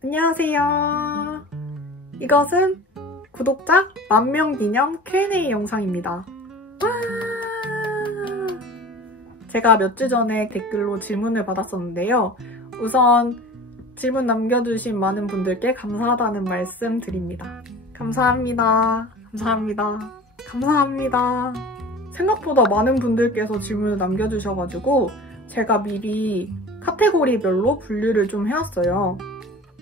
안녕하세요. 이것은 구독자 10,000명 기념 Q&A 영상입니다. 제가 몇 주 전에 댓글로 질문을 받았었는데요. 우선 질문 남겨주신 많은 분들께 감사하다는 말씀 드립니다. 감사합니다. 감사합니다. 감사합니다. 생각보다 많은 분들께서 질문을 남겨주셔가지고 제가 미리 카테고리별로 분류를 좀 해왔어요.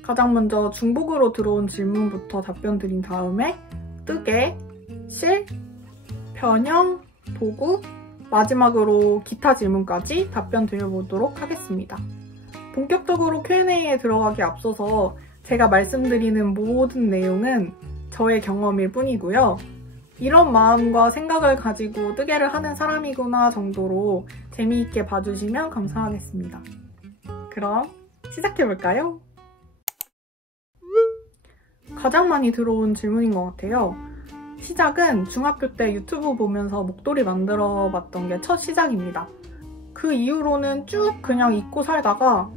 가장 먼저 중복으로 들어온 질문부터 답변 드린 다음에 뜨개, 실, 변형, 도구, 마지막으로 기타 질문까지 답변 드려보도록 하겠습니다. 본격적으로 Q&A에 들어가기 앞서서 제가 말씀드리는 모든 내용은 저의 경험일 뿐이고요. 이런 마음과 생각을 가지고 뜨개를 하는 사람이구나 정도로 재미있게 봐주시면 감사하겠습니다. 그럼 시작해볼까요? 가장 많이 들어온 질문인 것 같아요. 시작은 중학교 때 유튜브 보면서 목도리 만들어 봤던 게 첫 시작입니다. 그 이후로는 쭉 그냥 잊고 살다가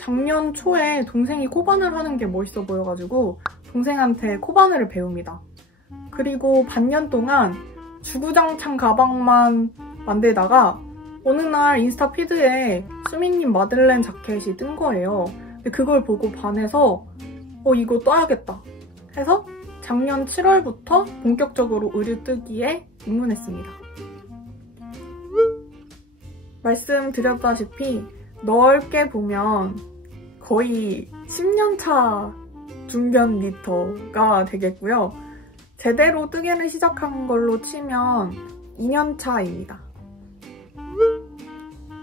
작년 초에 동생이 코바늘 하는 게 멋있어 보여가지고 동생한테 코바늘을 배웁니다. 그리고 반년 동안 주구장창 가방만 만들다가 어느 날 인스타 피드에 수미님 마들렌 자켓이 뜬 거예요. 근데 그걸 보고 반해서 이거 떠야겠다 해서 작년 7월부터 본격적으로 의류뜨기에 입문했습니다. 말씀드렸다시피 넓게 보면 거의 10년차 중견 니터가 되겠고요. 제대로 뜨개를 시작한 걸로 치면 2년차입니다.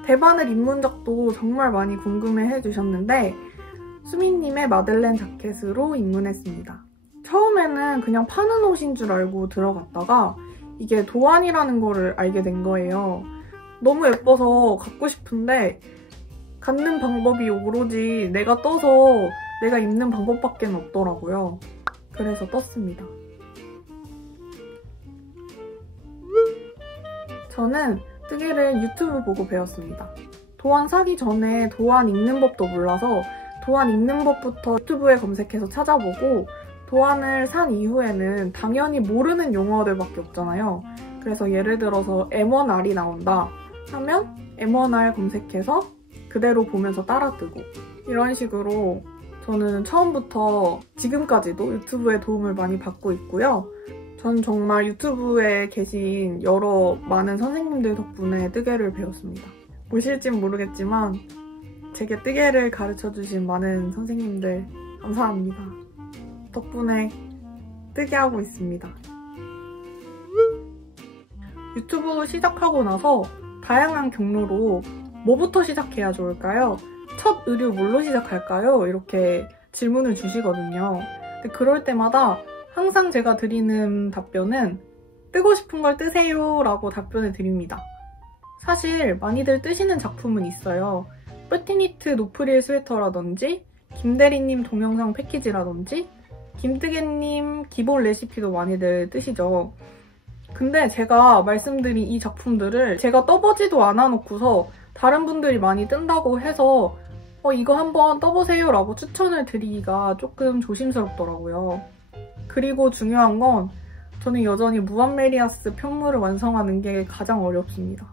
대바늘 입문작도 정말 많이 궁금해해 주셨는데 수미님의 마들렌 자켓으로 입문했습니다. 처음에는 그냥 파는 옷인 줄 알고 들어갔다가 이게 도안이라는 거를 알게 된 거예요. 너무 예뻐서 갖고 싶은데 갖는 방법이 오로지 내가 떠서 내가 입는 방법밖에 없더라고요. 그래서 떴습니다. 저는 뜨개를 유튜브 보고 배웠습니다. 도안 사기 전에 도안 읽는 법도 몰라서 도안 읽는 법부터 유튜브에 검색해서 찾아보고 도안을 산 이후에는 당연히 모르는 용어들밖에 없잖아요. 그래서 예를 들어서 M1R이 나온다 하면 M1R 검색해서 그대로 보면서 따라 뜨고 이런 식으로 저는 처음부터 지금까지도 유튜브의 도움을 많이 받고 있고요. 전 정말 유튜브에 계신 여러 많은 선생님들 덕분에 뜨개를 배웠습니다. 보실진 모르겠지만 제게 뜨개를 가르쳐주신 많은 선생님들 감사합니다. 덕분에 뜨개하고 있습니다. 유튜브 시작하고 나서 다양한 경로로 뭐부터 시작해야 좋을까요? 첫 의류 뭘로 시작할까요? 이렇게 질문을 주시거든요. 근데 그럴 때마다 항상 제가 드리는 답변은 뜨고 싶은 걸 뜨세요 라고 답변을 드립니다. 사실 많이들 뜨시는 작품은 있어요. 뿌티니트 노프릴 스웨터라든지 김대리님 동영상 패키지라든지 김뜨개님 기본 레시피도 많이들 뜨시죠. 근데 제가 말씀드린 이 작품들을 제가 떠보지도 않아놓고서 다른 분들이 많이 뜬다고 해서 이거 한번 떠보세요 라고 추천을 드리기가 조금 조심스럽더라고요. 그리고 중요한 건 저는 여전히 무한메리아스 편물을 완성하는 게 가장 어렵습니다.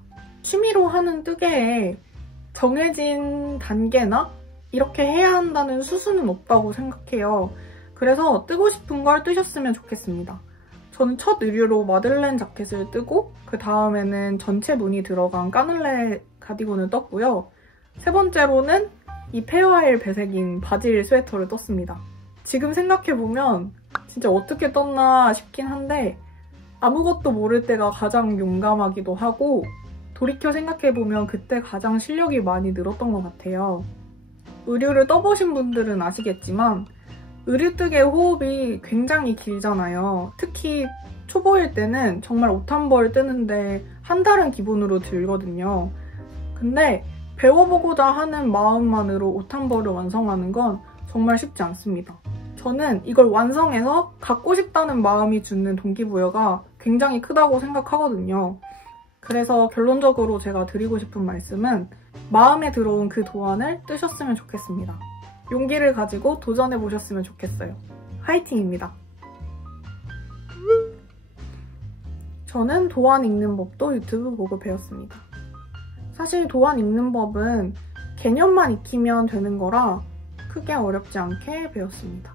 취미로 하는 뜨개에 정해진 단계나 이렇게 해야 한다는 수수는 없다고 생각해요. 그래서 뜨고 싶은 걸 뜨셨으면 좋겠습니다. 저는 첫 의류로 마들렌 자켓을 뜨고 그 다음에는 전체 무늬 들어간 까눌레 가디건을 떴고요. 세 번째로는 이 페어하일 배색인 바질 스웨터를 떴습니다. 지금 생각해보면 진짜 어떻게 떴나 싶긴 한데 아무것도 모를 때가 가장 용감하기도 하고 돌이켜 생각해보면 그때 가장 실력이 많이 늘었던 것 같아요. 의류를 떠보신 분들은 아시겠지만 의류뜨개 호흡이 굉장히 길잖아요. 특히 초보일 때는 정말 옷 한 벌 뜨는데 한 달은 기본으로 들거든요. 근데 배워보고자 하는 마음만으로 옷 한 벌을 완성하는 건 정말 쉽지 않습니다. 저는 이걸 완성해서 갖고 싶다는 마음이 주는 동기부여가 굉장히 크다고 생각하거든요. 그래서 결론적으로 제가 드리고 싶은 말씀은 마음에 들어온 그 도안을 뜨셨으면 좋겠습니다. 용기를 가지고 도전해보셨으면 좋겠어요. 화이팅입니다. 저는 도안 읽는 법도 유튜브 보고 배웠습니다. 사실 도안 읽는 법은 개념만 익히면 되는 거라 크게 어렵지 않게 배웠습니다.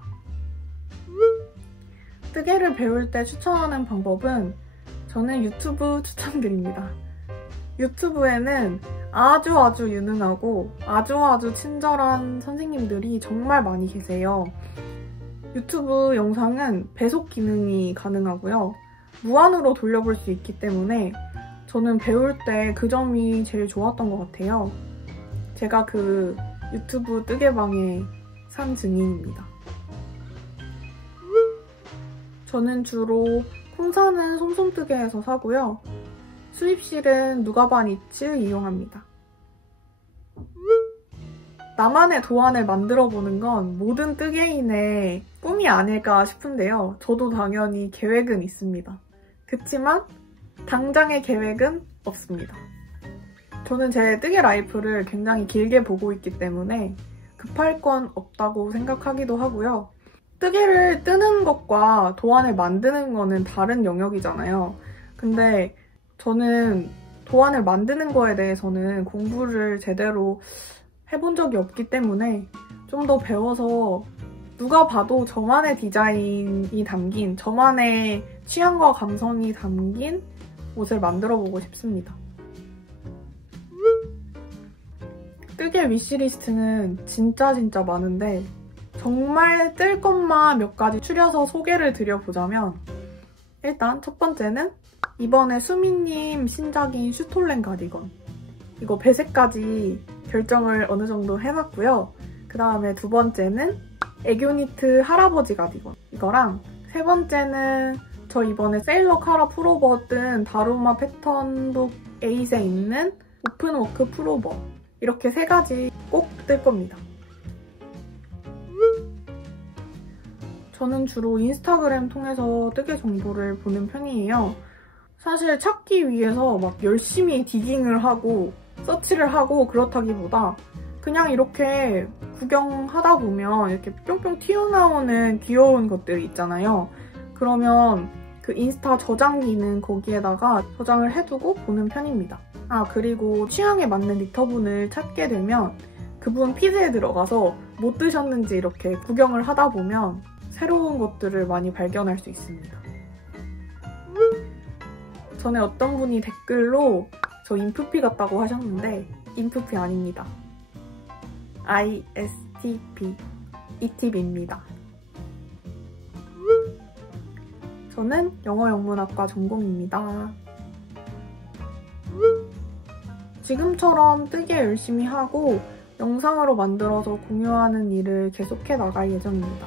뜨개를 배울 때 추천하는 방법은 저는 유튜브 추천드립니다. 유튜브에는 아주 유능하고 아주 친절한 선생님들이 정말 많이 계세요. 유튜브 영상은 배속 기능이 가능하고요. 무한으로 돌려볼 수 있기 때문에 저는 배울 때 그 점이 제일 좋았던 것 같아요. 제가 그 유튜브 뜨개방의 산 증인입니다. 저는 주로 콩사는 솜솜뜨개에서 사고요. 수입실은 누가바니츠 이용합니다. 나만의 도안을 만들어보는 건 모든 뜨개인의 꿈이 아닐까 싶은데요. 저도 당연히 계획은 있습니다. 그치만 당장의 계획은 없습니다. 저는 제 뜨개 라이프를 굉장히 길게 보고 있기 때문에 급할 건 없다고 생각하기도 하고요. 뜨개를 뜨는 것과 도안을 만드는 거는 다른 영역이잖아요. 근데 저는 도안을 만드는 거에 대해서는 공부를 제대로 해본 적이 없기 때문에 좀 더 배워서 누가 봐도 저만의 디자인이 담긴, 저만의 취향과 감성이 담긴 옷을 만들어 보고 싶습니다. 뜨개 위시리스트는 진짜 많은데 정말 뜰 것만 몇 가지 추려서 소개를 드려보자면 일단 첫 번째는 이번에 수미님 신작인 슈톨렌 가디건, 이거 배색까지 결정을 어느 정도 해놨고요. 그 다음에 두 번째는 애교니트 할아버지 가디건, 이거랑 세 번째는 저 이번에 세일러 카라 풀오버 뜬 다루마 패턴북 8에 있는 오픈워크 풀오버, 이렇게 세 가지 꼭 뜰 겁니다. 저는 주로 인스타그램 통해서 뜨개 정보를 보는 편이에요. 사실 찾기 위해서 막 열심히 디깅을 하고 서치를 하고 그렇다기보다 그냥 이렇게 구경하다 보면 이렇게 뿅뿅 튀어나오는 귀여운 것들이 있잖아요. 그러면 그 인스타 저장기는 거기에다가 저장을 해두고 보는 편입니다. 아, 그리고 취향에 맞는 니터분을 찾게 되면 그분 피드에 들어가서 뭐 뜨셨는지 이렇게 구경을 하다 보면 새로운 것들을 많이 발견할 수 있습니다. 전에 어떤 분이 댓글로 저 인프피 같다고 하셨는데 인프피 아닙니다. ISTP, 이팁입니다. 저는 영어영문학과 전공입니다. 지금처럼 뜨개 열심히 하고 영상으로 만들어서 공유하는 일을 계속해 나갈 예정입니다.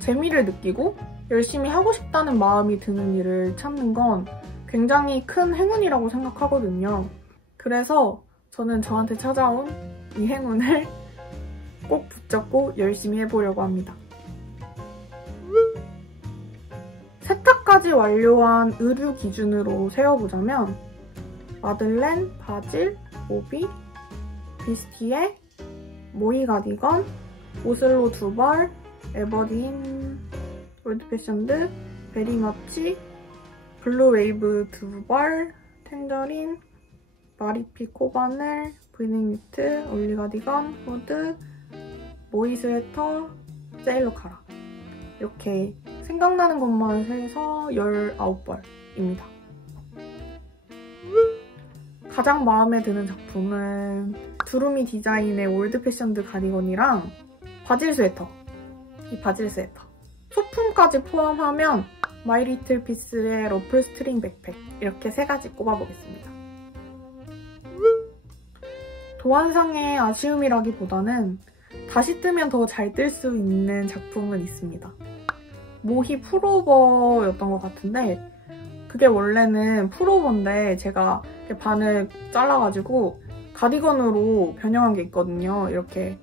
재미를 느끼고 열심히 하고 싶다는 마음이 드는 일을 찾는 건 굉장히 큰 행운이라고 생각하거든요. 그래서 저는 저한테 찾아온 이 행운을 꼭 붙잡고 열심히 해보려고 합니다. 세탁까지 완료한 의류 기준으로 세워보자면 마들렌, 바질, 모비, 비스티에, 모이 가디건, 오슬로 2벌, 에버딘, 올드패션드, 베리머치, 블루웨이브 2벌, 탱저린, 마리피 코바늘, 브이넥 니트, 올리가디건, 후드, 모이 스웨터, 세일러 카라, 이렇게 생각나는 것만 해서 19벌입니다. 가장 마음에 드는 작품은 두루미 디자인의 올드패션드 가디건이랑 바질 스웨터, 이 바질 스웨터. 소품까지 포함하면 마이리틀 피스의 러플 스트링 백팩, 이렇게 세 가지 꼽아보겠습니다. 도안상의 아쉬움이라기보다는 다시 뜨면 더 잘 뜰 수 있는 작품은 있습니다. 모히 풀오버였던 것 같은데 그게 원래는 풀오버인데 제가 이렇게 반을 잘라가지고 가디건으로 변형한 게 있거든요. 이렇게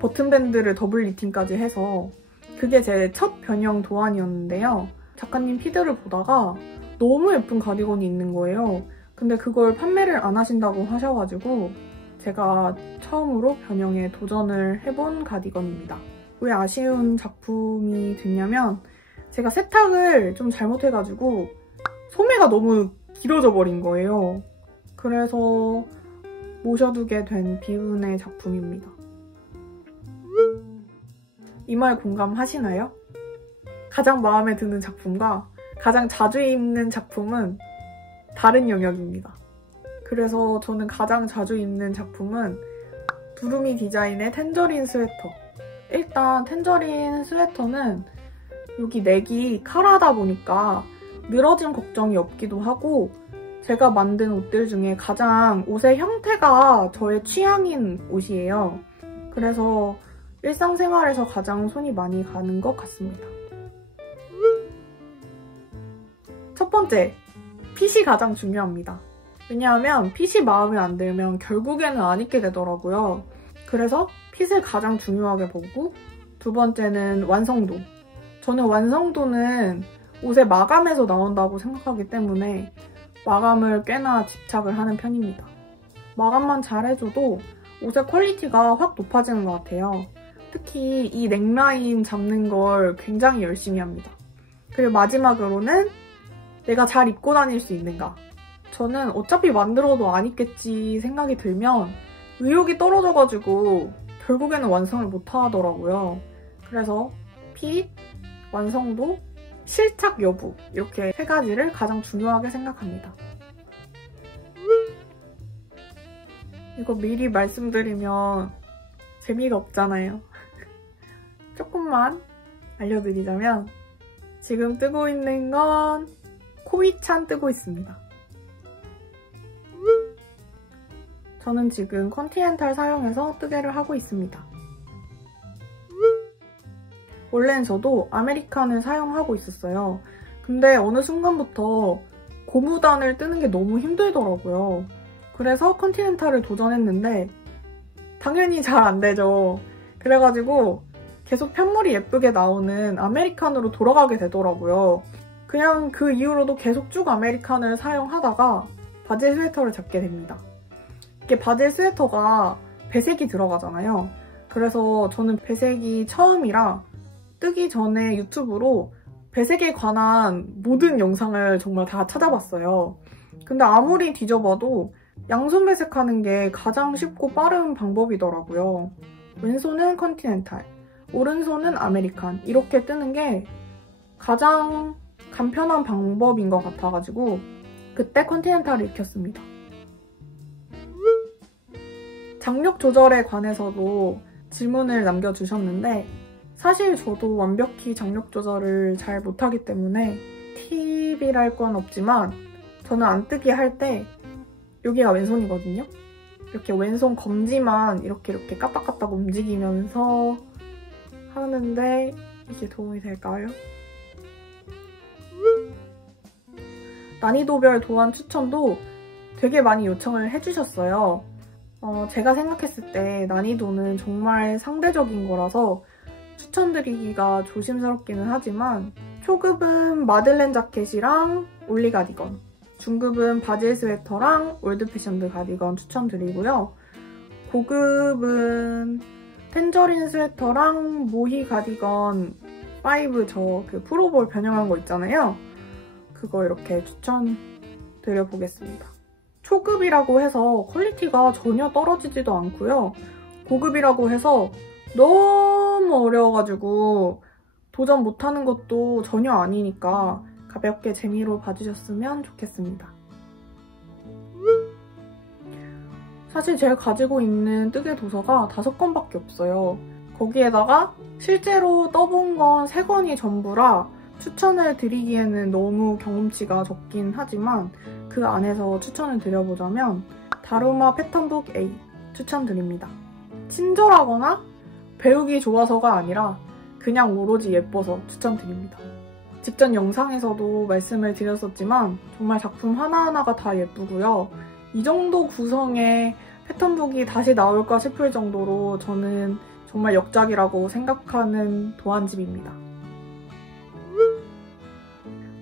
버튼밴드를 더블 니팅까지 해서 그게 제 첫 변형 도안이었는데요. 작가님 피드를 보다가 너무 예쁜 가디건이 있는 거예요. 근데 그걸 판매를 안 하신다고 하셔가지고 제가 처음으로 변형에 도전을 해본 가디건입니다. 왜 아쉬운 작품이 됐냐면 제가 세탁을 좀 잘못해가지고 소매가 너무 길어져 버린 거예요. 그래서 모셔두게 된 비운의 작품입니다. 이 말 공감하시나요? 가장 마음에 드는 작품과 가장 자주 입는 작품은 다른 영역입니다. 그래서 저는 가장 자주 입는 작품은 두루미 디자인의 텐저린 스웨터. 일단 텐저린 스웨터는 여기 넥이 카라다 보니까 늘어짐 걱정이 없기도 하고 제가 만든 옷들 중에 가장 옷의 형태가 저의 취향인 옷이에요. 그래서 일상생활에서 가장 손이 많이 가는 것 같습니다. 첫 번째, 핏이 가장 중요합니다. 왜냐하면 핏이 마음에 안 들면 결국에는 안 입게 되더라고요. 그래서 핏을 가장 중요하게 보고 두 번째는 완성도. 저는 완성도는 옷의 마감에서 나온다고 생각하기 때문에 마감을 꽤나 집착을 하는 편입니다. 마감만 잘해줘도 옷의 퀄리티가 확 높아지는 것 같아요. 특히 이 넥라인 잡는 걸 굉장히 열심히 합니다. 그리고 마지막으로는 내가 잘 입고 다닐 수 있는가. 저는 어차피 만들어도 안 입겠지 생각이 들면 의욕이 떨어져가지고 결국에는 완성을 못 하더라고요. 그래서 핏, 완성도, 실착 여부 이렇게 세 가지를 가장 중요하게 생각합니다. 이거 미리 말씀드리면 재미가 없잖아요. 조금만 알려드리자면 지금 뜨고 있는 건 코이찬 뜨고 있습니다. 저는 지금 컨티넨탈 사용해서 뜨개를 하고 있습니다. 원래는 저도 아메리칸을 사용하고 있었어요. 근데 어느 순간부터 고무단을 뜨는 게 너무 힘들더라고요. 그래서 컨티넨탈을 도전했는데 당연히 잘 안 되죠. 그래가지고 계속 편물이 예쁘게 나오는 아메리칸으로 돌아가게 되더라고요. 그냥 그 이후로도 계속 쭉 아메리칸을 사용하다가 바질 스웨터를 잡게 됩니다. 이게 바질 스웨터가 배색이 들어가잖아요. 그래서 저는 배색이 처음이라 뜨기 전에 유튜브로 배색에 관한 모든 영상을 정말 다 찾아봤어요. 근데 아무리 뒤져봐도 양손 배색하는 게 가장 쉽고 빠른 방법이더라고요. 왼손은 컨티넨탈, 오른손은 아메리칸 이렇게 뜨는 게 가장 간편한 방법인 것 같아가지고 그때 컨티넨탈을 익혔습니다. 장력 조절에 관해서도 질문을 남겨주셨는데 사실 저도 완벽히 장력 조절을 잘 못하기 때문에 팁이랄 건 없지만 저는 안뜨기 할 때 여기가 왼손이거든요. 이렇게 왼손 검지만 이렇게 까딱까딱 움직이면서 하는데 이게 도움이 될까요? 난이도별 도안 추천도 되게 많이 요청을 해주셨어요. 제가 생각했을 때 난이도는 정말 상대적인 거라서 추천드리기가 조심스럽기는 하지만 초급은 마들렌 자켓이랑 올리 가디건, 중급은 바질 스웨터랑 올드패션드 가디건 추천드리고요. 고급은 텐저린 스웨터랑 모히 가디건 5 저 그 프로볼 변형한 거 있잖아요. 그거 이렇게 추천드려보겠습니다. 초급이라고 해서 퀄리티가 전혀 떨어지지도 않고요. 고급이라고 해서 너무 어려워가지고 도전 못하는 것도 전혀 아니니까 가볍게 재미로 봐주셨으면 좋겠습니다. 사실 제가 가지고 있는 뜨개 도서가 5권밖에 없어요. 거기에다가 실제로 떠본 건 3권이 전부라 추천을 드리기에는 너무 경험치가 적긴 하지만 그 안에서 추천을 드려보자면 다루마 패턴북 A 추천드립니다. 친절하거나 배우기 좋아서가 아니라 그냥 오로지 예뻐서 추천드립니다. 직전 영상에서도 말씀을 드렸었지만 정말 작품 하나하나가 다 예쁘고요. 이 정도 구성의 패턴북이 다시 나올까 싶을 정도로 저는 정말 역작이라고 생각하는 도안집입니다.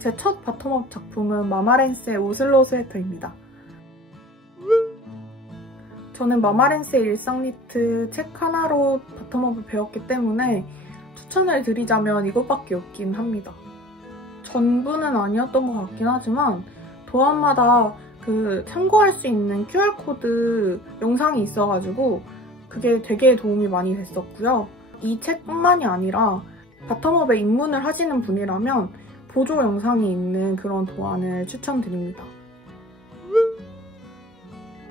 제 첫 바텀업 작품은 마마렌스의 오슬로 스웨터입니다. 저는 마마렌스의 일상 니트 책 하나로 바텀업을 배웠기 때문에 추천을 드리자면 이것밖에 없긴 합니다. 전부는 아니었던 것 같긴 하지만 도안마다 참고할 수 있는 QR코드 영상이 있어가지고 그게 되게 도움이 많이 됐었고요. 이 책뿐만이 아니라 바텀업에 입문을 하시는 분이라면 보조 영상이 있는 그런 도안을 추천드립니다.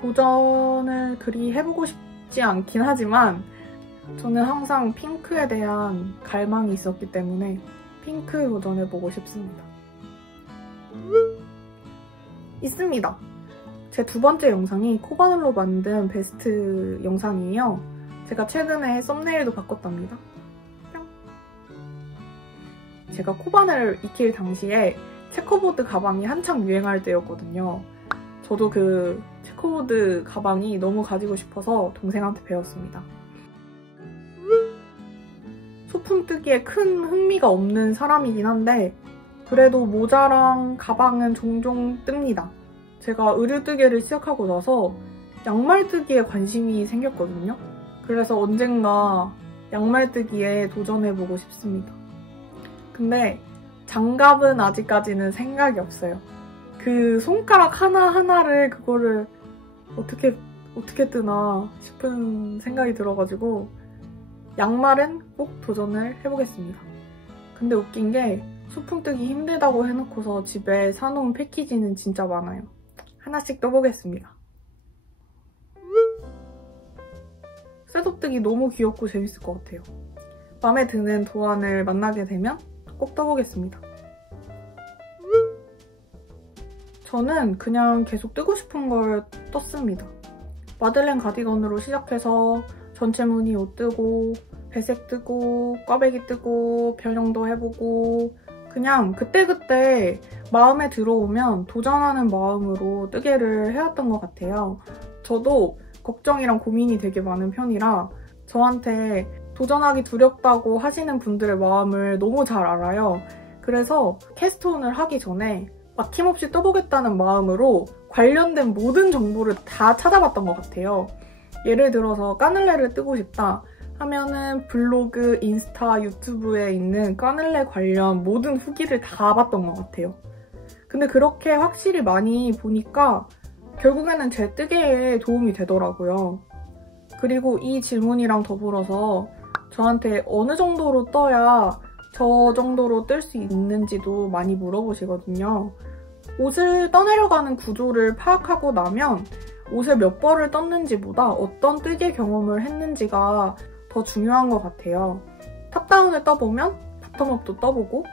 도전을 그리 해보고 싶지 않긴 하지만 저는 항상 핑크에 대한 갈망이 있었기 때문에 핑크 도전해보고 싶습니다. 있습니다. 제 두 번째 영상이 코바늘로 만든 베스트 영상이에요. 제가 최근에 썸네일도 바꿨답니다. 뿅. 제가 코바늘을 익힐 당시에 체커보드 가방이 한창 유행할 때였거든요. 저도 그 체커보드 가방이 너무 가지고 싶어서 동생한테 배웠습니다. 소품 뜨기에 큰 흥미가 없는 사람이긴 한데 그래도 모자랑 가방은 종종 뜹니다. 제가 의류 뜨개를 시작하고 나서 양말 뜨기에 관심이 생겼거든요. 그래서 언젠가 양말 뜨기에 도전해보고 싶습니다. 근데 장갑은 아직까지는 생각이 없어요. 그 손가락 하나하나를 그거를 어떻게 뜨나 싶은 생각이 들어가지고 양말은 꼭 도전을 해보겠습니다. 근데 웃긴 게 소품 뜨기 힘들다고 해놓고서 집에 사놓은 패키지는 진짜 많아요. 하나씩 떠보겠습니다. 셋업 뜨기 너무 귀엽고 재밌을 것 같아요. 마음에 드는 도안을 만나게 되면 꼭 떠보겠습니다. 저는 그냥 계속 뜨고 싶은 걸 떴습니다. 마들렌 가디건으로 시작해서 전체 무늬 옷 뜨고 배색 뜨고 꽈배기 뜨고 변형도 해보고 그냥 그때그때 마음에 들어오면 도전하는 마음으로 뜨개를 해왔던 것 같아요. 저도 걱정이랑 고민이 되게 많은 편이라 저한테 도전하기 두렵다고 하시는 분들의 마음을 너무 잘 알아요. 그래서 캐스트온을 하기 전에 막힘없이 떠보겠다는 마음으로 관련된 모든 정보를 다 찾아봤던 것 같아요. 예를 들어서 까늘레를 뜨고 싶다 하면은 블로그, 인스타, 유튜브에 있는 까늘레 관련 모든 후기를 다 봤던 것 같아요. 근데 그렇게 확실히 많이 보니까 결국에는 제 뜨개에 도움이 되더라고요. 그리고 이 질문이랑 더불어서 저한테 어느 정도로 떠야 저 정도로 뜰 수 있는지도 많이 물어보시거든요. 옷을 떠내려가는 구조를 파악하고 나면 옷을 몇 벌을 떴는지보다 어떤 뜨개 경험을 했는지가 더 중요한 것 같아요. 탑다운을 떠보면 바텀업도 떠보고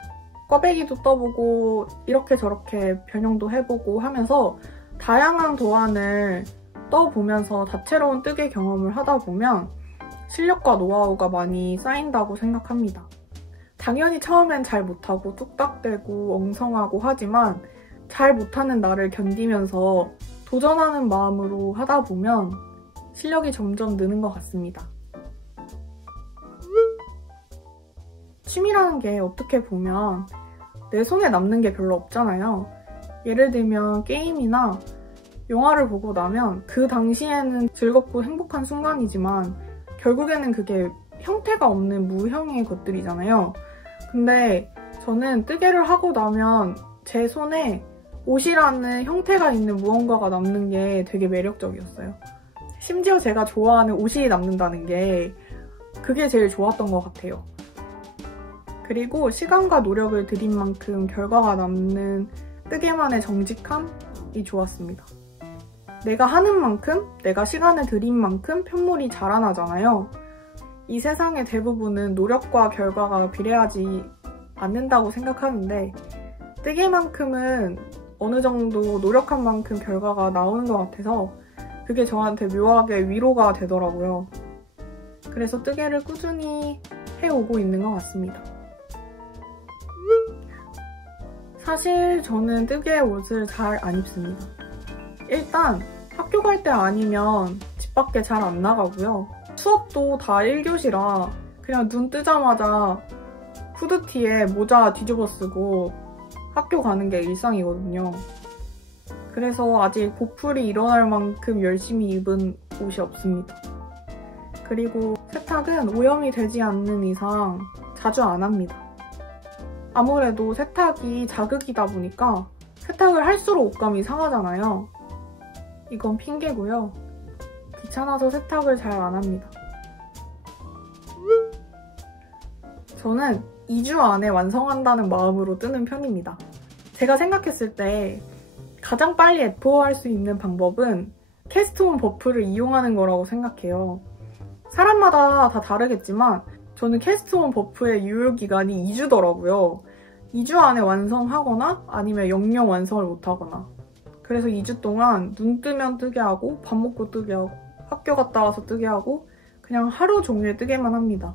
꽈배기도 떠보고 이렇게 저렇게 변형도 해보고 하면서 다양한 도안을 떠보면서 다채로운 뜨개 경험을 하다 보면 실력과 노하우가 많이 쌓인다고 생각합니다. 당연히 처음엔 잘 못하고 뚝딱대고 엉성하고 하지만 잘 못하는 나를 견디면서 도전하는 마음으로 하다 보면 실력이 점점 느는 것 같습니다. 취미라는 게 어떻게 보면 내 손에 남는 게 별로 없잖아요. 예를 들면 게임이나 영화를 보고 나면 그 당시에는 즐겁고 행복한 순간이지만 결국에는 그게 형태가 없는 무형의 것들이잖아요. 근데 저는 뜨개를 하고 나면 제 손에 옷이라는 형태가 있는 무언가가 남는 게 되게 매력적이었어요. 심지어 제가 좋아하는 옷이 남는다는 게 그게 제일 좋았던 것 같아요. 그리고 시간과 노력을 들인 만큼 결과가 남는 뜨개만의 정직함이 좋았습니다. 내가 하는 만큼, 내가 시간을 들인 만큼 편물이 자라나잖아요. 이 세상의 대부분은 노력과 결과가 비례하지 않는다고 생각하는데 뜨개만큼은 어느 정도 노력한 만큼 결과가 나오는 것 같아서 그게 저한테 묘하게 위로가 되더라고요. 그래서 뜨개를 꾸준히 해오고 있는 것 같습니다. 사실 저는 뜨개 옷을 잘 안 입습니다. 일단 학교 갈 때 아니면 집 밖에 잘 안 나가고요. 수업도 다 1교시라 그냥 눈 뜨자마자 후드티에 모자 뒤집어 쓰고 학교 가는 게 일상이거든요. 그래서 아직 보풀이 일어날 만큼 열심히 입은 옷이 없습니다. 그리고 세탁은 오염이 되지 않는 이상 자주 안 합니다. 아무래도 세탁이 자극이다 보니까 세탁을 할수록 옷감이 상하잖아요. 이건 핑계고요. 귀찮아서 세탁을 잘 안 합니다. 저는 2주 안에 완성한다는 마음으로 뜨는 편입니다. 제가 생각했을 때 가장 빨리 F4 할 수 있는 방법은 캐스트온 버프를 이용하는 거라고 생각해요. 사람마다 다 다르겠지만 저는 캐스트온 버프의 유효기간이 2주더라고요. 2주 안에 완성하거나 아니면 영영 완성을 못하거나. 그래서 2주 동안 눈 뜨면 뜨게 하고 밥 먹고 뜨게 하고 학교 갔다 와서 뜨게 하고 그냥 하루 종일 뜨게만 합니다.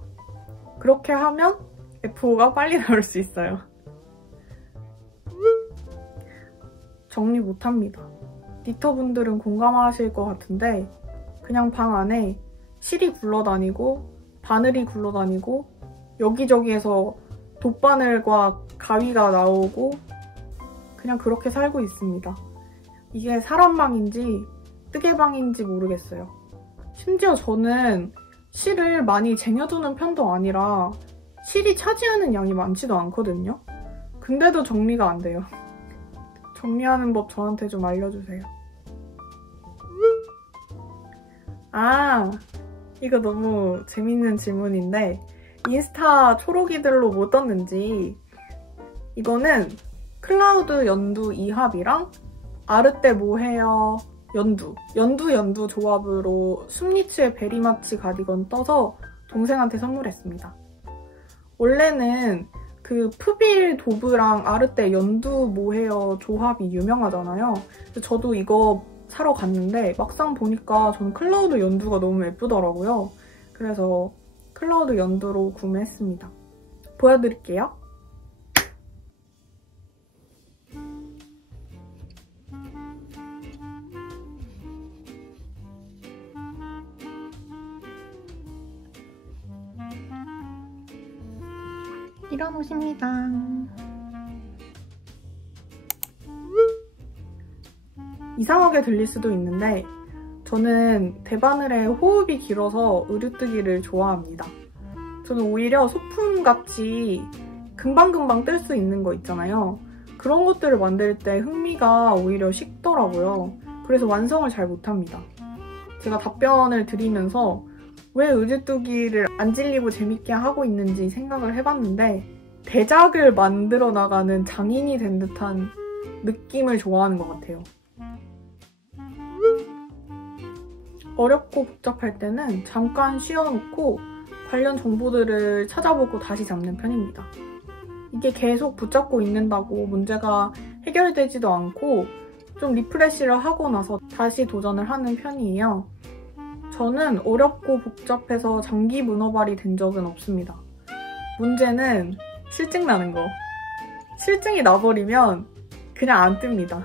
그렇게 하면 F4가 빨리 나올 수 있어요. 정리 못합니다. 니터분들은 공감하실 것 같은데 그냥 방 안에 실이 굴러다니고 바늘이 굴러다니고 여기저기에서 돗바늘과 가위가 나오고 그냥 그렇게 살고 있습니다. 이게 사람방인지 뜨개방인지 모르겠어요. 심지어 저는 실을 많이 쟁여두는 편도 아니라 실이 차지하는 양이 많지도 않거든요. 근데도 정리가 안 돼요. 정리하는 법 저한테 좀 알려주세요. 아, 이거 너무 재밌는 질문인데 인스타 초록이들로 뭐 떴는지. 이거는 클라우드 연두 2합이랑 아르떼 뭐해요 연두 조합으로 숨니츠의 베리마치 가디건 떠서 동생한테 선물했습니다. 원래는 그 푸빌 도브랑 아르떼 연두 뭐해요 조합이 유명하잖아요. 저도 이거 사러 갔는데 막상 보니까 저는 클라우드 연두가 너무 예쁘더라고요. 그래서 클라우드 연두로 구매했습니다. 보여드릴게요. 이런 옷입니다. 이상하게 들릴 수도 있는데 저는 대바늘에 호흡이 길어서 의류뜨기를 좋아합니다. 저는 오히려 소품같이 금방금방 뜰 수 있는 거 있잖아요. 그런 것들을 만들 때 흥미가 오히려 식더라고요. 그래서 완성을 잘 못합니다. 제가 답변을 드리면서 왜 의류뜨기를 안 질리고 재밌게 하고 있는지 생각을 해봤는데 대작을 만들어 나가는 장인이 된 듯한 느낌을 좋아하는 것 같아요. 어렵고 복잡할 때는 잠깐 쉬어놓고 관련 정보들을 찾아보고 다시 잡는 편입니다. 이게 계속 붙잡고 있는다고 문제가 해결되지도 않고 좀 리프레시를 하고 나서 다시 도전을 하는 편이에요. 저는 어렵고 복잡해서 장기 문어발이 된 적은 없습니다. 문제는 실증 나는 거. 실증이 나버리면 그냥 안 뜹니다.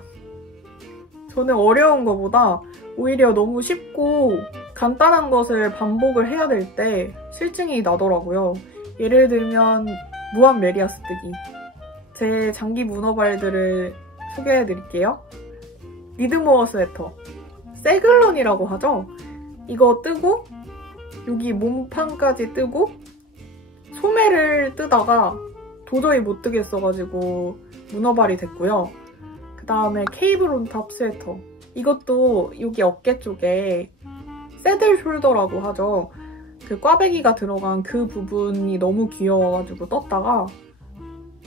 저는 어려운 거보다 오히려 너무 쉽고 간단한 것을 반복을 해야 될 때 실증이 나더라고요. 예를 들면 무한 메리아스 뜨기. 제 장기 문어발들을 소개해드릴게요. 리드모어 스웨터. 세글런이라고 하죠? 이거 뜨고 여기 몸판까지 뜨고 소매를 뜨다가 도저히 못 뜨겠어가지고 문어발이 됐고요. 그 다음에 케이블 온탑 스웨터. 이것도 여기 어깨 쪽에 새들 숄더라고 하죠. 그 꽈배기가 들어간 그 부분이 너무 귀여워가지고 떴다가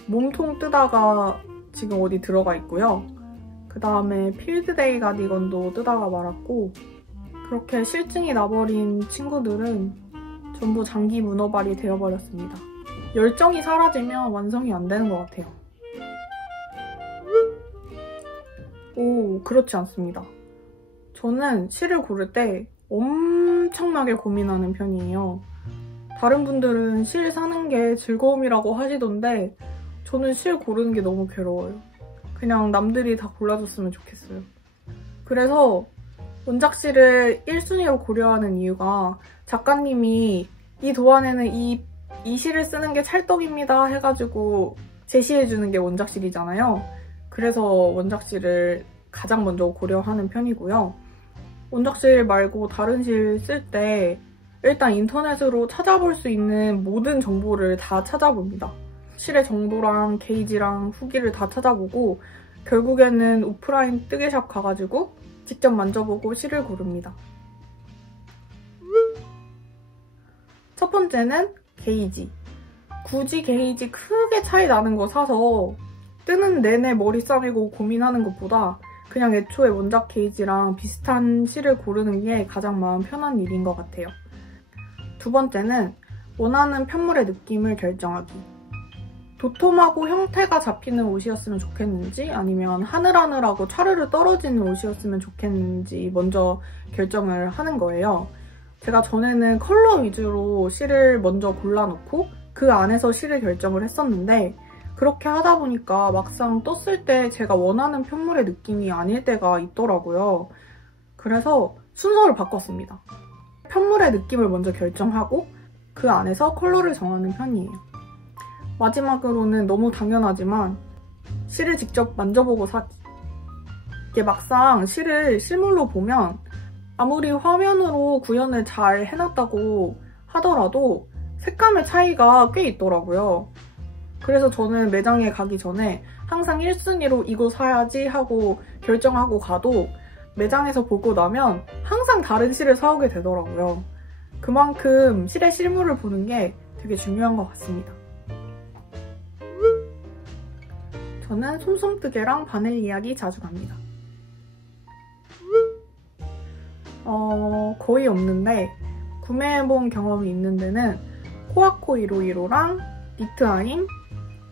몸통 뜨다가 지금 어디 들어가 있고요. 그 다음에 필드데이 가디건도 뜨다가 말았고 그렇게 실증이 나버린 친구들은 전부 장기 문어발이 되어버렸습니다. 열정이 사라지면 완성이 안 되는 것 같아요. 오, 그렇지 않습니다. 저는 실을 고를 때 엄청나게 고민하는 편이에요. 다른 분들은 실 사는 게 즐거움이라고 하시던데 저는 실 고르는 게 너무 괴로워요. 그냥 남들이 다 골라줬으면 좋겠어요. 그래서 원작실을 1순위로 고려하는 이유가 작가님이 이 도안에는 이 실을 쓰는 게 찰떡입니다 해가지고 제시해주는 게 원작실이잖아요. 그래서 원작실을 가장 먼저 고려하는 편이고요. 원작실 말고 다른 실 쓸 때 일단 인터넷으로 찾아볼 수 있는 모든 정보를 다 찾아봅니다. 실의 정도랑 게이지랑 후기를 다 찾아보고 결국에는 오프라인 뜨개샵 가가지고 직접 만져보고 실을 고릅니다. 첫 번째는 게이지. 굳이 게이지 크게 차이 나는 거 사서 뜨는 내내 머리 싸매고 고민하는 것보다 그냥 애초에 원작 게이지랑 비슷한 실을 고르는 게 가장 마음 편한 일인 것 같아요. 두 번째는 원하는 편물의 느낌을 결정하기. 도톰하고 형태가 잡히는 옷이었으면 좋겠는지 아니면 하늘하늘하고 차르르 떨어지는 옷이었으면 좋겠는지 먼저 결정을 하는 거예요. 제가 전에는 컬러 위주로 실을 먼저 골라놓고 그 안에서 실을 결정을 했었는데 그렇게 하다 보니까 막상 떴을 때 제가 원하는 편물의 느낌이 아닐 때가 있더라고요. 그래서 순서를 바꿨습니다. 편물의 느낌을 먼저 결정하고 그 안에서 컬러를 정하는 편이에요. 마지막으로는 너무 당연하지만 실을 직접 만져보고 사기. 이게 막상 실을 실물로 보면 아무리 화면으로 구현을 잘 해놨다고 하더라도 색감의 차이가 꽤 있더라고요. 그래서 저는 매장에 가기 전에 항상 1순위로 이거 사야지 하고 결정하고 가도 매장에서 보고 나면 항상 다른 실을 사오게 되더라고요. 그만큼 실의 실물을 보는 게 되게 중요한 것 같습니다. 저는 솜솜뜨개랑 바늘 이야기 자주 갑니다. 거의 없는데 구매해본 경험이 있는 데는 코아코 151호랑 니트아임,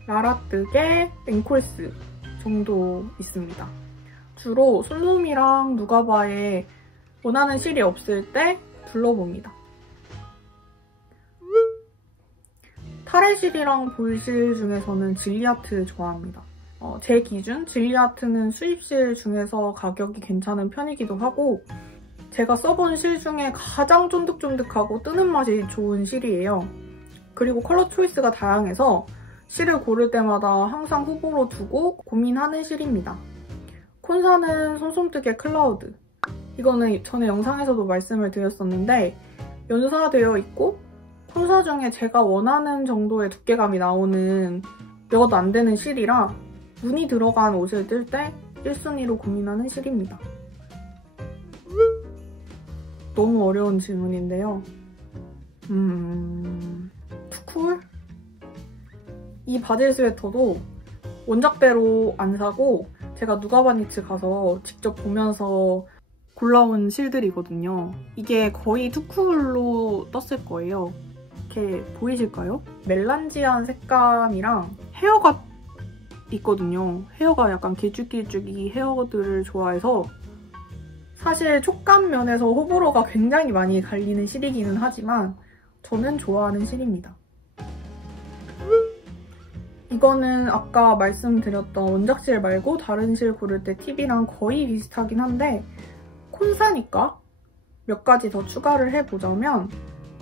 라라뜨개, 앵콜스 정도 있습니다. 주로 솜솜이랑 누가바에 원하는 실이 없을 때 둘러봅니다. 타레실이랑 볼실 중에서는 질리아트 좋아합니다. 제 기준 질리아트는 수입실 중에서 가격이 괜찮은 편이기도 하고 제가 써본 실 중에 가장 쫀득쫀득하고 뜨는 맛이 좋은 실이에요. 그리고 컬러 초이스가 다양해서 실을 고를 때마다 항상 후보로 두고 고민하는 실입니다. 콘사는 솜솜뜨개 클라우드. 이거는 전에 영상에서도 말씀을 드렸었는데 연사되어 있고 콘사 중에 제가 원하는 정도의 두께감이 나오는 몇 안 되는 실이라 무늬 들어간 옷을 뜰 때 1순위로 고민하는 실입니다. 너무 어려운 질문인데요. 투쿨? 이 바질 스웨터도 원작대로 안 사고 제가 누가바니츠 가서 직접 보면서 골라온 실들이거든요. 이게 거의 투쿨로 떴을 거예요. 이렇게 보이실까요? 멜란지한 색감이랑 헤어가 있거든요. 헤어가 약간 길쭉길쭉이 헤어들을 좋아해서 사실 촉감 면에서 호불호가 굉장히 많이 갈리는 실이기는 하지만 저는 좋아하는 실입니다. 이거는 아까 말씀드렸던 원작실 말고 다른 실 고를 때 팁이랑 거의 비슷하긴 한데 콘사니까 몇 가지 더 추가를 해보자면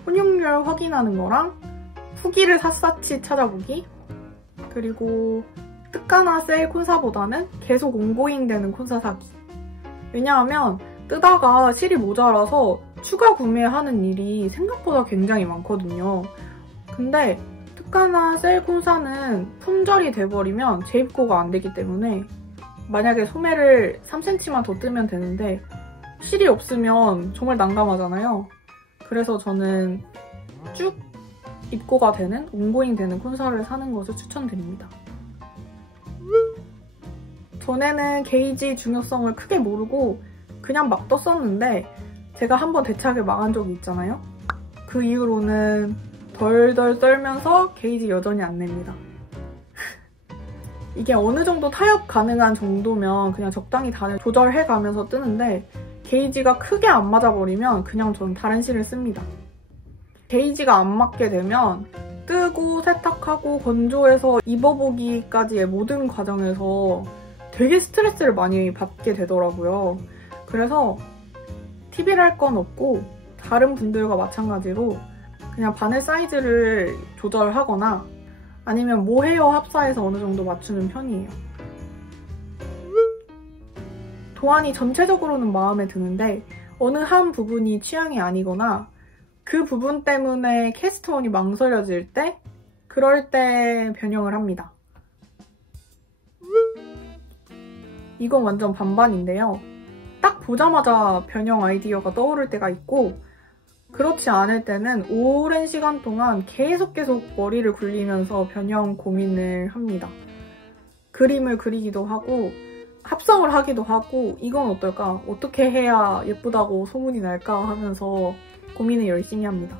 혼용률 확인하는 거랑 후기를 샅샅이 찾아보기 그리고 특가나 세일 콘사보다는 계속 온고잉 되는 콘사 사기. 왜냐하면 뜨다가 실이 모자라서 추가 구매하는 일이 생각보다 굉장히 많거든요. 근데 특가나 세일 콘사는 품절이 돼버리면 재입고가 안 되기 때문에 만약에 소매를 3cm만 더 뜨면 되는데 실이 없으면 정말 난감하잖아요. 그래서 저는 쭉 입고가 되는, 온고잉 되는 콘사를 사는 것을 추천드립니다. 전에는 게이지 중요성을 크게 모르고 그냥 막 떴었는데 제가 한번 대차게 망한 적이 있잖아요. 그 이후로는 덜덜 떨면서 게이지 여전히 안 냅니다. 이게 어느 정도 타협 가능한 정도면 그냥 적당히 다들 조절해가면서 뜨는데 게이지가 크게 안 맞아버리면 그냥 저는 다른 실을 씁니다. 게이지가 안 맞게 되면 뜨고 세탁하고 건조해서 입어보기까지의 모든 과정에서 되게 스트레스를 많이 받게 되더라고요. 그래서 팁이랄 건 없고 다른 분들과 마찬가지로 그냥 바늘 사이즈를 조절하거나 아니면 모헤어 합사해서 어느 정도 맞추는 편이에요. 도안이 전체적으로는 마음에 드는데 어느 한 부분이 취향이 아니거나 그 부분 때문에 캐스트원이 망설여질 때 그럴 때 변형을 합니다. 이건 완전 반반인데요. 딱 보자마자 변형 아이디어가 떠오를 때가 있고 그렇지 않을 때는 오랜 시간 동안 계속 머리를 굴리면서 변형 고민을 합니다. 그림을 그리기도 하고 합성을 하기도 하고 이건 어떨까? 어떻게 해야 예쁘다고 소문이 날까? 하면서 고민을 열심히 합니다.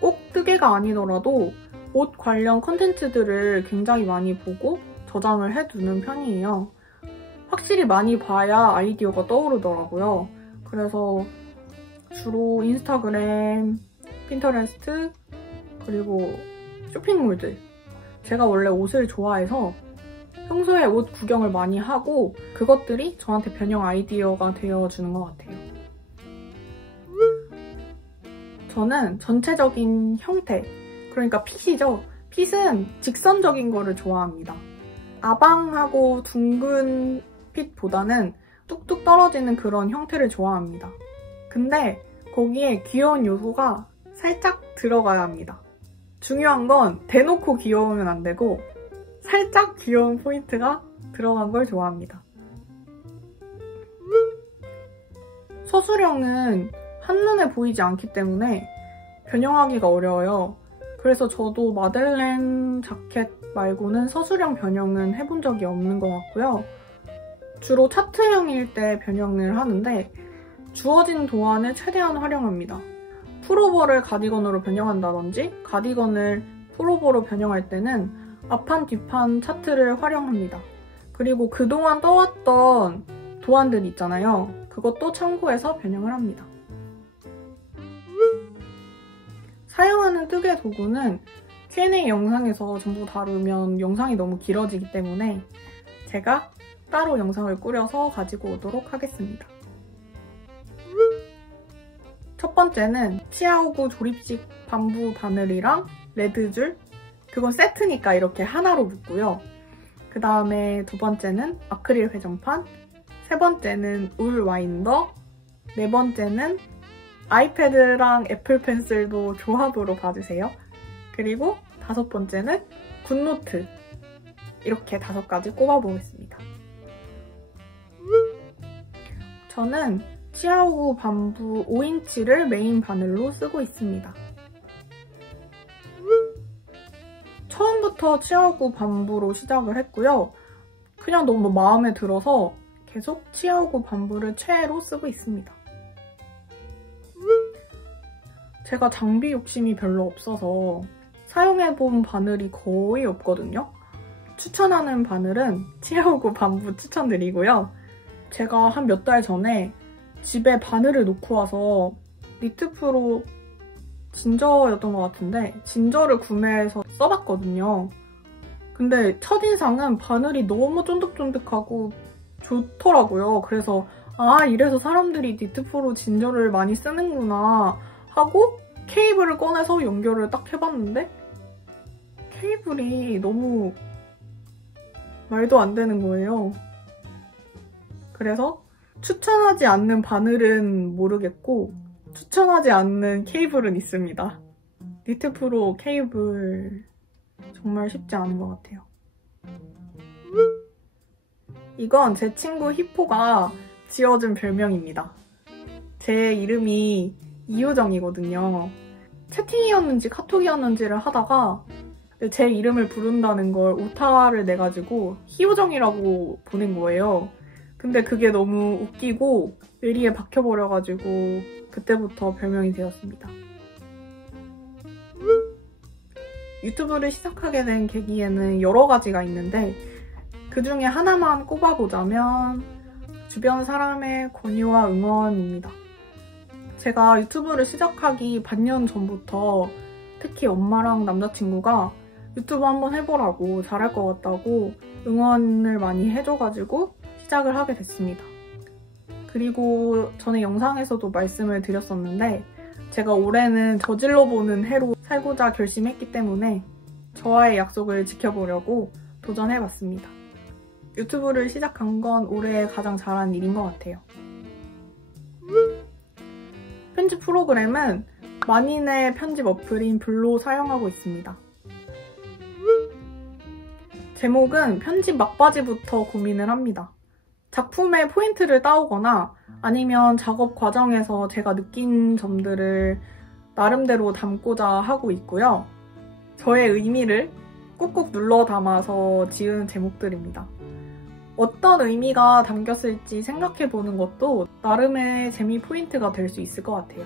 꼭 뜨개가 아니더라도 옷 관련 컨텐츠들을 굉장히 많이 보고 저장을 해두는 편이에요. 확실히 많이 봐야 아이디어가 떠오르더라고요. 그래서 주로 인스타그램, 핀터레스트, 그리고 쇼핑몰들. 제가 원래 옷을 좋아해서 평소에 옷 구경을 많이 하고 그것들이 저한테 변형 아이디어가 되어주는 것 같아요. 저는 전체적인 형태, 그러니까 핏이죠. 핏은 직선적인 거를 좋아합니다. 아방하고 둥근 핏보다는 뚝뚝 떨어지는 그런 형태를 좋아합니다. 근데 거기에 귀여운 요소가 살짝 들어가야 합니다. 중요한 건 대놓고 귀여우면 안 되고 살짝 귀여운 포인트가 들어간 걸 좋아합니다. 서술형은 한눈에 보이지 않기 때문에 변형하기가 어려워요. 그래서 저도 마들렌 자켓 말고는 서술형 변형은 해본 적이 없는 것 같고요. 주로 차트형일 때 변형을 하는데 주어진 도안을 최대한 활용합니다. 풀오버를 가디건으로 변형한다든지 가디건을 풀오버로 변형할 때는 앞판, 뒷판 차트를 활용합니다. 그리고 그동안 떠왔던 도안들 있잖아요. 그것도 참고해서 변형을 합니다. 사용하는 뜨개 도구는 Q&A 영상에서 전부 다루면 영상이 너무 길어지기 때문에 제가 따로 영상을 꾸려서 가지고 오도록 하겠습니다. 첫 번째는 치아오구 조립식 밤부 바늘이랑 레드줄, 그건 세트니까 이렇게 하나로 묶고요. 그 다음에 두 번째는 아크릴 회전판, 세 번째는 울 와인더, 네 번째는 아이패드랑 애플 펜슬도 조합으로 봐주세요. 그리고 다섯 번째는 굿노트, 이렇게 5가지 꼽아보겠습니다. 저는 치아오구 밤부 5인치를 메인 바늘로 쓰고 있습니다. 처음부터 치아오구 밤부로 시작을 했고요. 그냥 너무 마음에 들어서 계속 치아오구 밤부를 최애로 쓰고 있습니다. 제가 장비 욕심이 별로 없어서 사용해본 바늘이 거의 없거든요. 추천하는 바늘은 치아오구 밤부 추천드리고요. 제가 한 몇 달 전에 집에 바늘을 놓고 와서 니트프로 진저였던 것 같은데 진저를 구매해서 써봤거든요. 근데 첫인상은 바늘이 너무 쫀득쫀득하고 좋더라고요. 그래서 아, 이래서 사람들이 니트프로 진저를 많이 쓰는구나 하고 케이블을 꺼내서 연결을 딱 해봤는데 케이블이 너무 말도 안 되는 거예요. 그래서 추천하지 않는 바늘은 모르겠고 추천하지 않는 케이블은 있습니다. 니트프로 케이블 정말 쉽지 않은 것 같아요. 이건 제 친구 히포가 지어준 별명입니다. 제 이름이 이효정이거든요. 채팅이었는지 카톡이었는지를 하다가 제 이름을 부른다는 걸 오타를 내가지고 희효정이라고 보낸 거예요. 근데 그게 너무 웃기고 뇌리에 박혀버려가지고 그때부터 별명이 되었습니다. 유튜브를 시작하게 된 계기에는 여러 가지가 있는데 그 중에 하나만 꼽아보자면 주변 사람의 권유와 응원입니다. 제가 유튜브를 시작하기 반년 전부터 특히 엄마랑 남자친구가 유튜브 한번 해보라고 잘할 것 같다고 응원을 많이 해줘가지고 시작을 하게 됐습니다. 그리고 전에 영상에서도 말씀을 드렸었는데 제가 올해는 저질러보는 해로 살고자 결심했기 때문에 저와의 약속을 지켜보려고 도전해봤습니다. 유튜브를 시작한 건 올해 가장 잘한 일인 것 같아요. 편집 프로그램은 만인의 편집 어플인 블로 사용하고 있습니다. 제목은 편집 막바지부터 고민을 합니다. 작품의 포인트를 따오거나 아니면 작업 과정에서 제가 느낀 점들을 나름대로 담고자 하고 있고요. 저의 의미를 꾹꾹 눌러 담아서 지은 제목들입니다. 어떤 의미가 담겼을지 생각해보는 것도 나름의 재미 포인트가 될 수 있을 것 같아요.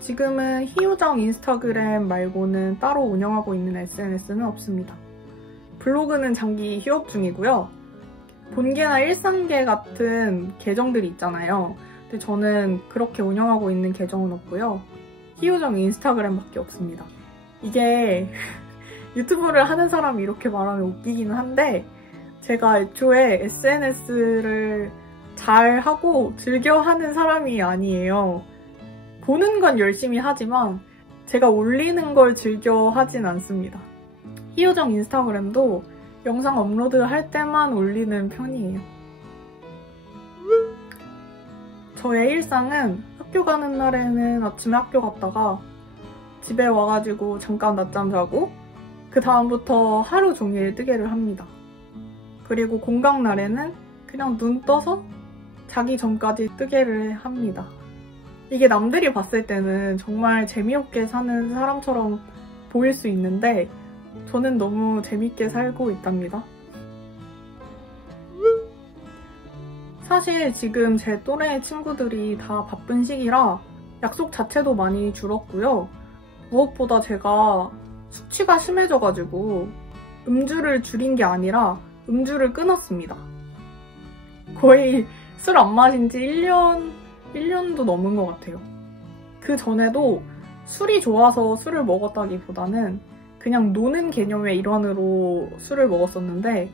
지금은 희요정 인스타그램 말고는 따로 운영하고 있는 SNS는 없습니다. 블로그는 장기 휴업 중이고요. 본계나 일상계 같은 계정들이 있잖아요. 근데 저는 그렇게 운영하고 있는 계정은 없고요. 희요정 인스타그램밖에 없습니다. 이게 유튜브를 하는 사람이 이렇게 말하면 웃기기는 한데 제가 애초에 SNS를 잘 하고 즐겨 하는 사람이 아니에요. 보는 건 열심히 하지만 제가 올리는 걸 즐겨 하진 않습니다. 희요정 인스타그램도 영상 업로드 할 때만 올리는 편이에요. 저의 일상은 학교 가는 날에는 아침에 학교 갔다가 집에 와가지고 잠깐 낮잠 자고 그 다음부터 하루 종일 뜨개를 합니다. 그리고 공강 날에는 그냥 눈 떠서 자기 전까지 뜨개를 합니다. 이게 남들이 봤을 때는 정말 재미없게 사는 사람처럼 보일 수 있는데 저는 너무 재밌게 살고 있답니다. 사실 지금 제 또래 친구들이 다 바쁜 시기라 약속 자체도 많이 줄었고요. 무엇보다 제가 숙취가 심해져가지고 음주를 줄인 게 아니라 음주를 끊었습니다. 거의 술 안 마신 지 1년도 넘은 것 같아요. 그 전에도 술이 좋아서 술을 먹었다기보다는 그냥 노는 개념의 일환으로 술을 먹었었는데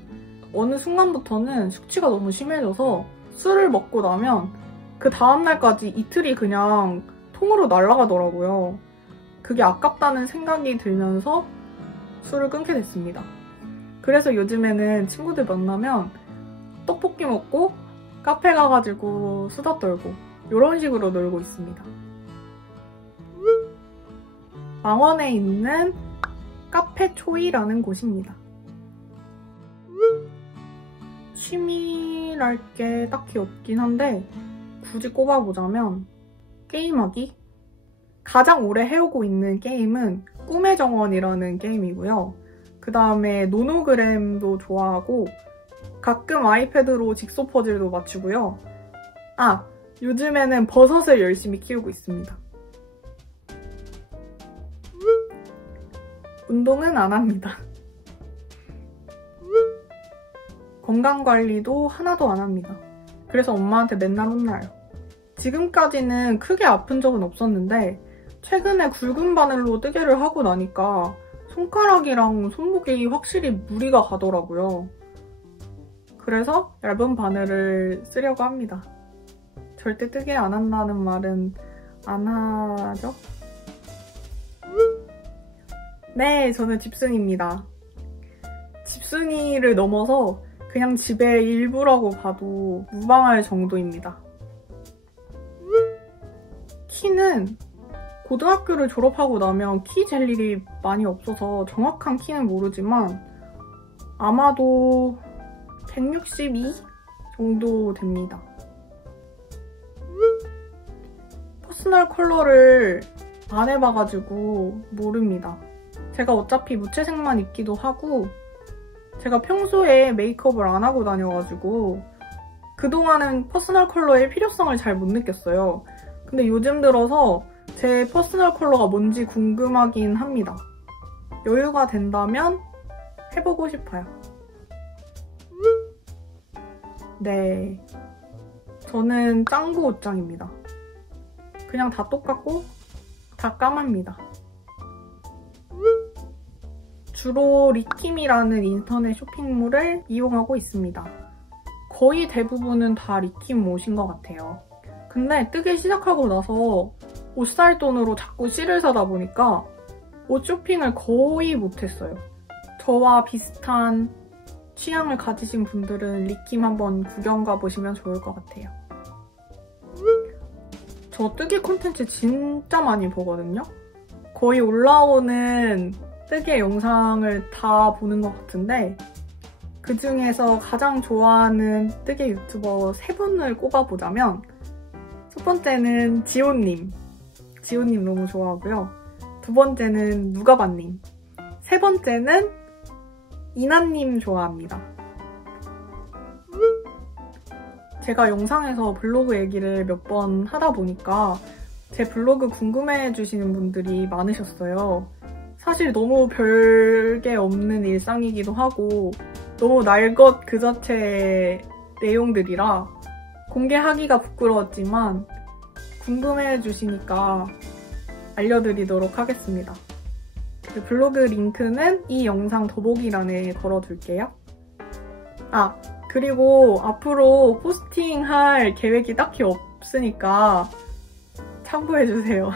어느 순간부터는 숙취가 너무 심해져서 술을 먹고 나면 그 다음날까지 이틀이 그냥 통으로 날아가더라고요. 그게 아깝다는 생각이 들면서 술을 끊게 됐습니다. 그래서 요즘에는 친구들 만나면 떡볶이 먹고 카페 가가지고 수다 떨고 이런 식으로 놀고 있습니다. 망원에 있는 카페 초이라는 곳입니다. 취미랄 게 딱히 없긴 한데 굳이 꼽아보자면 게임하기? 가장 오래 해오고 있는 게임은 꿈의 정원이라는 게임이고요. 그 다음에 노노그램도 좋아하고 가끔 아이패드로 직소 퍼즐도 맞추고요. 아! 요즘에는 버섯을 열심히 키우고 있습니다. 운동은 안 합니다. 건강관리도 하나도 안 합니다. 그래서 엄마한테 맨날 혼나요. 지금까지는 크게 아픈 적은 없었는데 최근에 굵은 바늘로 뜨개를 하고 나니까 손가락이랑 손목이 확실히 무리가 가더라고요. 그래서 얇은 바늘을 쓰려고 합니다. 절대 뜨개 안 한다는 말은 안 하죠? 네, 저는 집순이입니다. 집순이를 넘어서 그냥 집의 일부라고 봐도 무방할 정도입니다. 키는 고등학교를 졸업하고 나면 키 잴 일이 많이 없어서 정확한 키는 모르지만 아마도 162 정도 됩니다. 퍼스널 컬러를 안 해봐가지고 모릅니다. 제가 어차피 무채색만 입기도 하고 제가 평소에 메이크업을 안 하고 다녀가지고 그동안은 퍼스널 컬러의 필요성을 잘 못 느꼈어요. 근데 요즘 들어서 제 퍼스널 컬러가 뭔지 궁금하긴 합니다. 여유가 된다면 해보고 싶어요. 네, 저는 짱구 옷장입니다. 그냥 다 똑같고 다 까맣니다. 주로 리킴이라는 인터넷 쇼핑몰을 이용하고 있습니다. 거의 대부분은 다 리킴 옷인 것 같아요. 근데 뜨개 시작하고 나서 옷 살 돈으로 자꾸 실을 사다 보니까 옷 쇼핑을 거의 못했어요. 저와 비슷한 취향을 가지신 분들은 리킴 한번 구경 가보시면 좋을 것 같아요. 저 뜨개 콘텐츠 진짜 많이 보거든요? 거의 올라오는 뜨개 영상을 다 보는 것 같은데 그 중에서 가장 좋아하는 뜨개 유튜버 3분을 꼽아보자면 첫 번째는 지호님. 지호님 너무 좋아하고요. 두 번째는 누가바님. 세 번째는 이나님 좋아합니다. 제가 영상에서 블로그 얘기를 몇 번 하다 보니까 제 블로그 궁금해 주시는 분들이 많으셨어요. 사실 너무 별게 없는 일상이기도 하고 너무 날 것 그 자체의 내용들이라 공개하기가 부끄러웠지만 궁금해 주시니까 알려드리도록 하겠습니다. 블로그 링크는 이 영상 더보기란에 걸어둘게요. 아, 그리고 앞으로 포스팅할 계획이 딱히 없으니까 참고해주세요.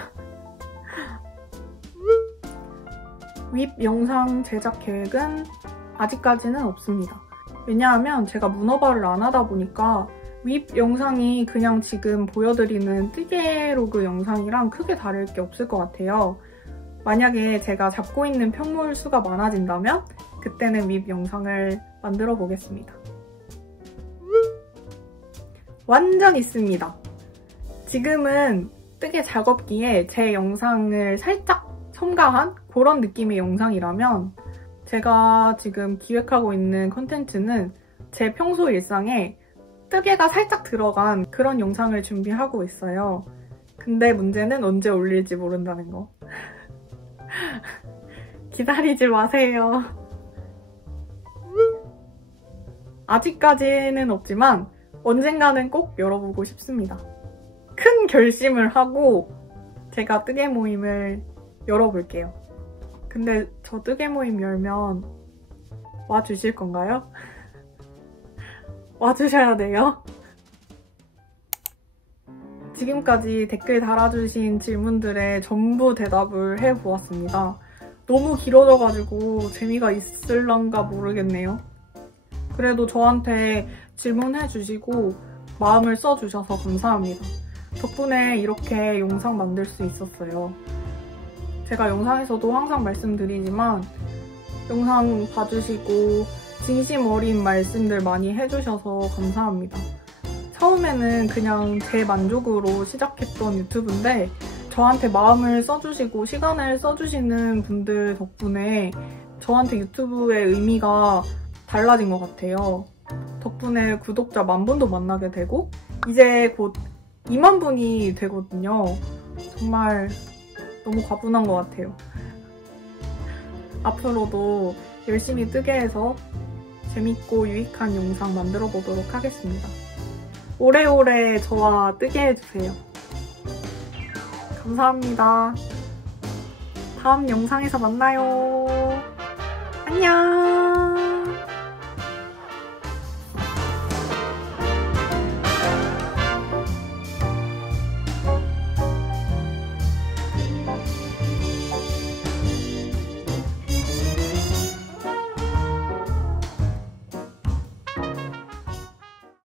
윗 영상 제작 계획은 아직까지는 없습니다. 왜냐하면 제가 문어발을 안 하다 보니까 윗 영상이 그냥 지금 보여드리는 뜨개로그 영상이랑 크게 다를 게 없을 것 같아요. 만약에 제가 잡고 있는 편물 수가 많아진다면 그때는 윗 영상을 만들어 보겠습니다. 완전 있습니다. 지금은 뜨개 작업기에 제 영상을 살짝 첨가한 그런 느낌의 영상이라면 제가 지금 기획하고 있는 콘텐츠는 제 평소 일상에 뜨개가 살짝 들어간 그런 영상을 준비하고 있어요. 근데 문제는 언제 올릴지 모른다는 거. 기다리지 마세요. 아직까지는 없지만 언젠가는 꼭 열어보고 싶습니다. 큰 결심을 하고 제가 뜨개 모임을 열어볼게요. 근데 저 뜨개 모임 열면 와주실 건가요? 와주셔야 돼요. 지금까지 댓글 달아주신 질문들에 전부 대답을 해보았습니다. 너무 길어져가지고 재미가 있을런가 모르겠네요. 그래도 저한테 질문해주시고 마음을 써주셔서 감사합니다. 덕분에 이렇게 영상 만들 수 있었어요. 제가 영상에서도 항상 말씀드리지만 영상 봐주시고 진심 어린 말씀들 많이 해주셔서 감사합니다. 처음에는 그냥 제 만족으로 시작했던 유튜브인데 저한테 마음을 써주시고 시간을 써주시는 분들 덕분에 저한테 유튜브의 의미가 달라진 것 같아요. 덕분에 구독자 10,000분도 만나게 되고 이제 곧 20,000분이 되거든요. 정말 너무 과분한 것 같아요. 앞으로도 열심히 뜨개해서 재밌고 유익한 영상 만들어 보도록 하겠습니다. 오래오래 저와 뜨개해주세요. 감사합니다. 다음 영상에서 만나요. 안녕!